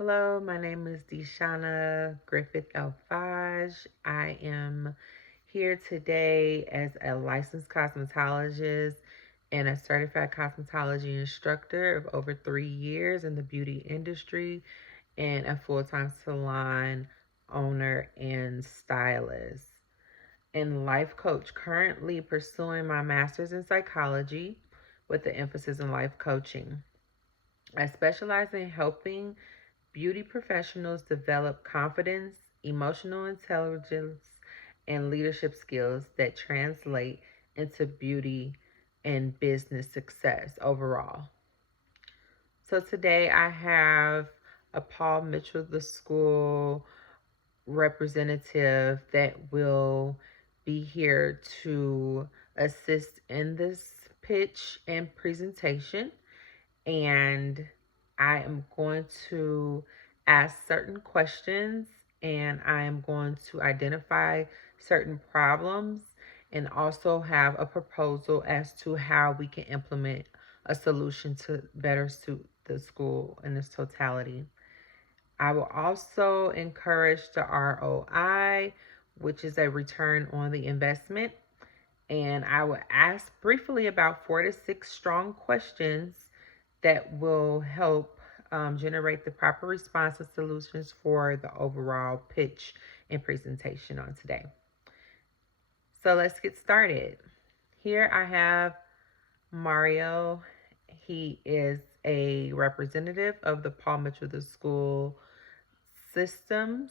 Hello, my name is Deshana Griffith Elfage. I am here today as a licensed cosmetologist and a certified cosmetology instructor of over 3 years in the beauty industry and a full time salon owner and stylist. And life coach, currently pursuing my master's in psychology with the emphasis in life coaching. I specialize in helping beauty professionals develop confidence, emotional intelligence, and leadership skills that translate into beauty and business success overall. So today I have a Paul Mitchell the School representative that will be here to assist in this pitch and presentation. And I am going to ask certain questions and I am going to identify certain problems and also have a proposal as to how we can implement a solution to better suit the school in its totality. I will also encourage the ROI, which is a return on the investment. And I will ask briefly about 4 to 6 strong questions that will help generate the proper responsive solutions for the overall pitch and presentation on today. So let's get started. Here I have Mario. He is a representative of the Paul Mitchell the School systems.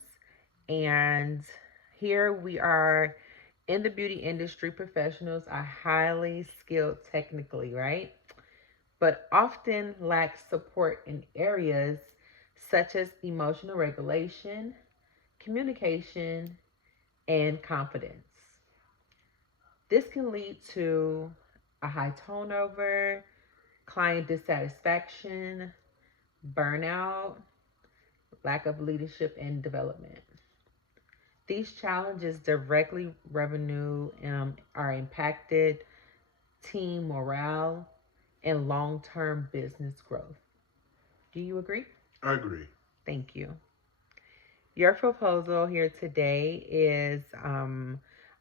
And here we are in the beauty industry. Professionals are highly skilled technically, right? But often lack support in areas such as emotional regulation, communication, and confidence. This can lead to a high turnover, client dissatisfaction, burnout, lack of leadership and development. These challenges directly revenue are impacted team morale and long-term business growth. Do you agree? I agree. Thank you. Your proposal here today is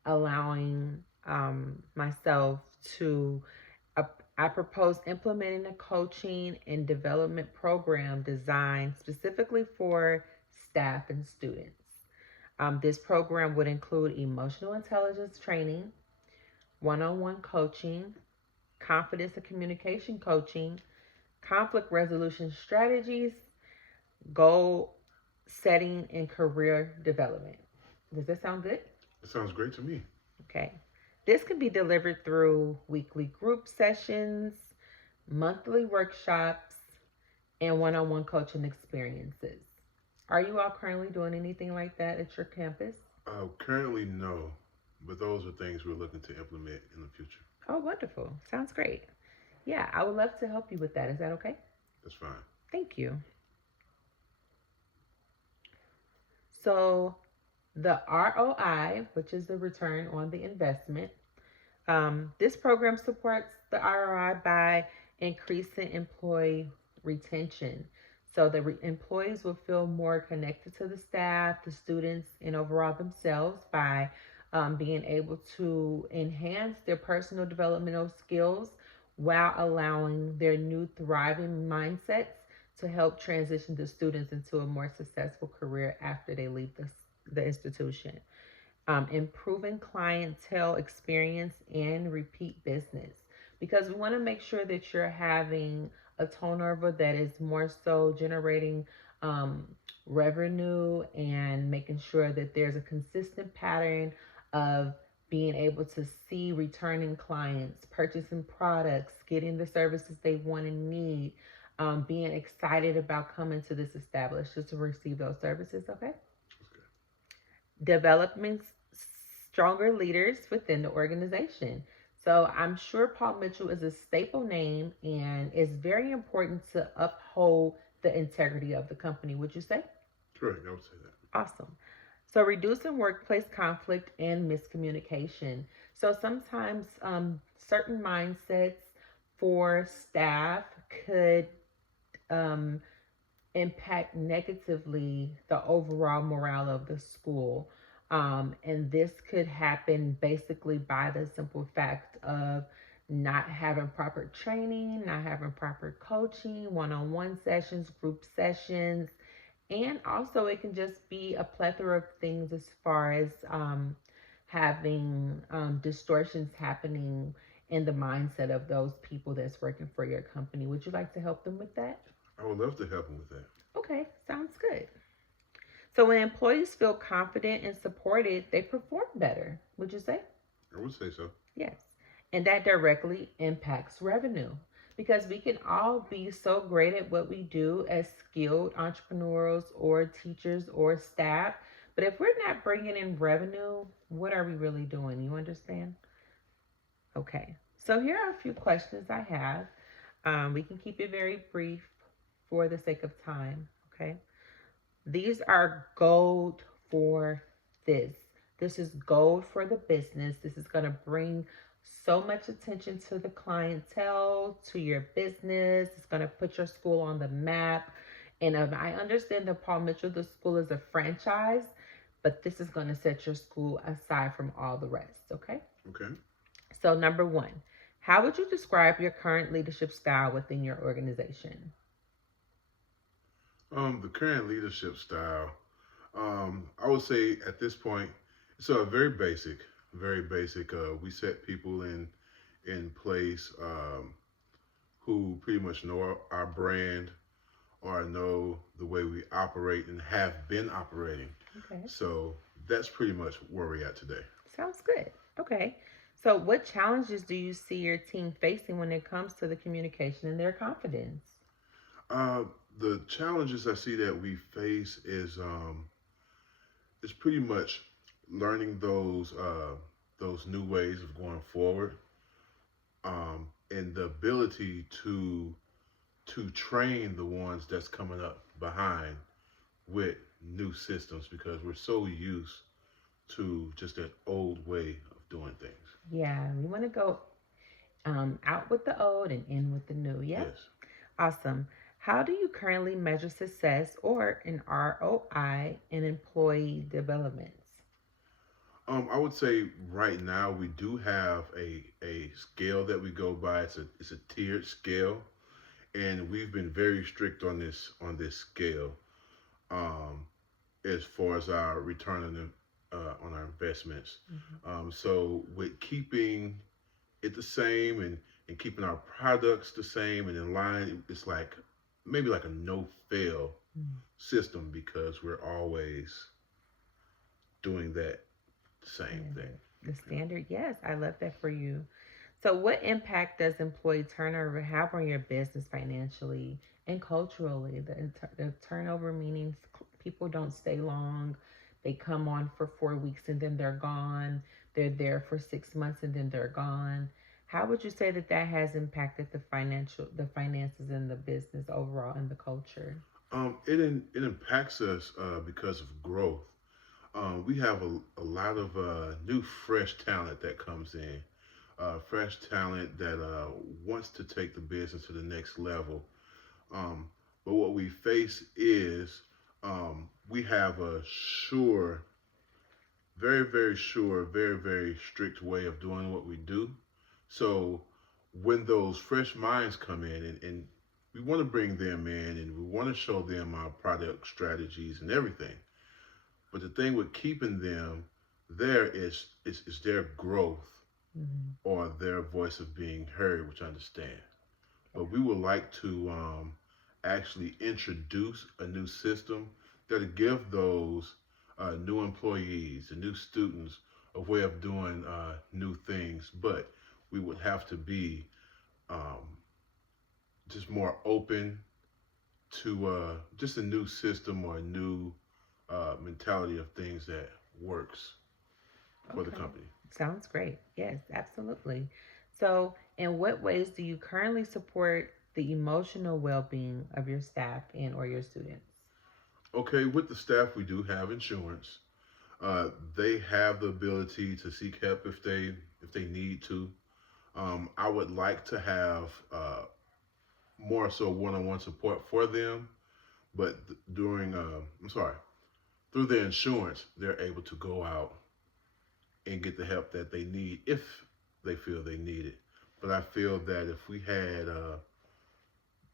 allowing myself to. I propose implementing a coaching and development program designed specifically for staff and students. This program would include emotional intelligence training, one on one coaching, confidence and communication coaching, conflict resolution strategies, goal setting, and career development. Does that sound good? It sounds great to me. Okay. This can be delivered through weekly group sessions, monthly workshops, and one on one coaching experiences. Are you all currently doing anything like that at your campus? Currently, no, but those are things we're looking to implement in the future. Oh, wonderful. Sounds great. Yeah, I would love to help you with that. Is that okay? That's fine. Thank you. So, the ROI, which is the return on the investment, this program supports the ROI by increasing employee retention. So the employees will feel more connected to the staff, the students, and overall themselves by being able to enhance their personal developmental skills while allowing their new thriving mindsets to help transition the students into a more successful career after they leave the institution. Improving clientele experience and repeat business, because we want to make sure that you're having a turnover that is more so generating um, revenue and making sure that there's a consistent pattern of being able to see returning clients purchasing products, getting the services they want and need, being excited about coming to this establishment to receive those services. Okay. That's good. Developing stronger leaders within the organization. So I'm sure Paul Mitchell is a staple name and it's very important to uphold the integrity of the company, would you say? Correct. I would say that. Awesome. So reducing workplace conflict and miscommunication. So sometimes certain mindsets for staff could um, impact negatively the overall morale of the school. And this could happen basically by the simple fact of not having proper training, not having proper coaching, one on one sessions, group sessions, and also it can just be a plethora of things as far as having distortions happening in the mindset of those people that's working for your company. Would you like to help them with that? I would love to help them with that. Okay, sounds good. So when employees feel confident and supported, they perform better. Would you say? I would say so. Yes. And that directly impacts revenue because we can all be so great at what we do as skilled entrepreneurs or teachers or staff. But if we're not bringing in revenue, what are we really doing? You understand? Okay. So here are a few questions I have. We can keep it very brief for the sake of time. Okay. These are gold for this. This is gold for the business. This is going to bring so much attention to the clientele, to your business. It's going to put your school on the map. And I understand that Paul Mitchell, the school is a franchise, but this is going to set your school aside from all the rest. Okay. Okay. So, number one, how would you describe your current leadership style within your organization? The current leadership style, I would say at this point, it's very basic, very basic. We set people in place who pretty much know our brand or know the way we operate and have been operating. Okay. So that's pretty much where we're at today. Sounds good. Okay. So, what challenges do you see your team facing when it comes to the communication and their confidence? Uh, the challenges I see that we face is pretty much learning those new ways of going forward, and the ability to train the ones that's coming up behind with new systems because we're so used to just that old way of doing things. Yeah, we want to go out with the old and in with the new. Yeah. Yes. Awesome. How do you currently measure success or an ROI in employee developments? I would say right now we do have a scale that we go by. It's a tiered scale, and we've been very strict on this scale, um, as far as our return on our investments. So with keeping it the same and keeping our products the same and in line, it's like maybe like a no fail Mm. system because we're always doing that same thing. Standard. The standard, yes, I love that for you. So, what impact does employee turnover have on your business financially and culturally? The turnover meaning people don't stay long. They come on for 4 weeks and then they're gone. They're there for 6 months and then they're gone. How would you say that that has impacted the finances and the business overall and the culture? It impacts us because of growth. We have a lot of new, fresh talent that comes in, fresh talent that wants to take the business to the next level. Um, but what we face is we have a sure, very, very sure, very, very strict way of doing what we do. So when those fresh minds come in and we want to bring them in and we want to show them our product strategies and everything. But the thing with keeping them there is their growth Mm-hmm. or their voice of being heard, which I understand. But we would like to actually introduce a new system that'll give those new employees and new students a way of doing new things. But we would have to be um, just more open to just a new system or a new mentality of things that works for the Okay. company. Sounds great. Yes, absolutely. So, in what ways do you currently support the emotional well-being of your staff and or your students? Okay, with the staff, we do have insurance. They have the ability to seek help if they need to. I would like to have more so one-on-one support for them, but during I'm sorry, through their insurance, they're able to go out and get the help that they need if they feel they need it. But I feel that if we had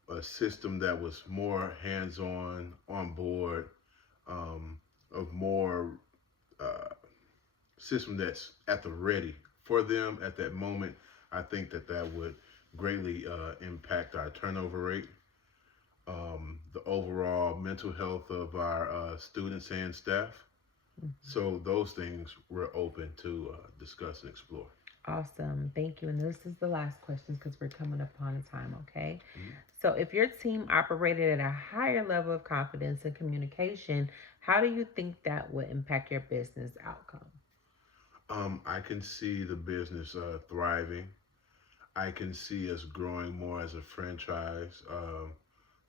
a system that was more hands-on, on board, um, of more uh, system that's at the ready for them at that moment, I think that that would greatly impact our turnover rate, the overall mental health of our students and staff. Mhm. So those things we're open to discuss and explore. Awesome. Thank you. And this is the last question because we're coming upon a time, okay? Mhm. So, if your team operated at a higher level of confidence and communication, how do you think that would impact your business outcome? I can see the business thriving. I can see us growing more as a franchise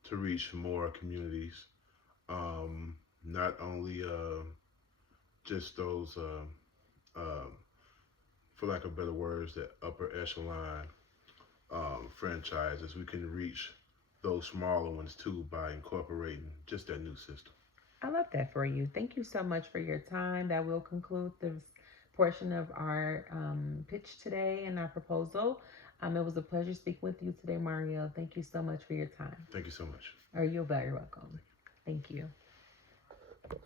to reach more communities. Not only just those, um, for lack of better words, that upper echelon franchises. We can reach those smaller ones too by incorporating just that new system. I love that for you. Thank you so much for your time. That will conclude this portion of our pitch today and our proposal. It was a pleasure speaking with you today, Mario. Thank you so much for your time. Thank you so much. You're very welcome. Thank you.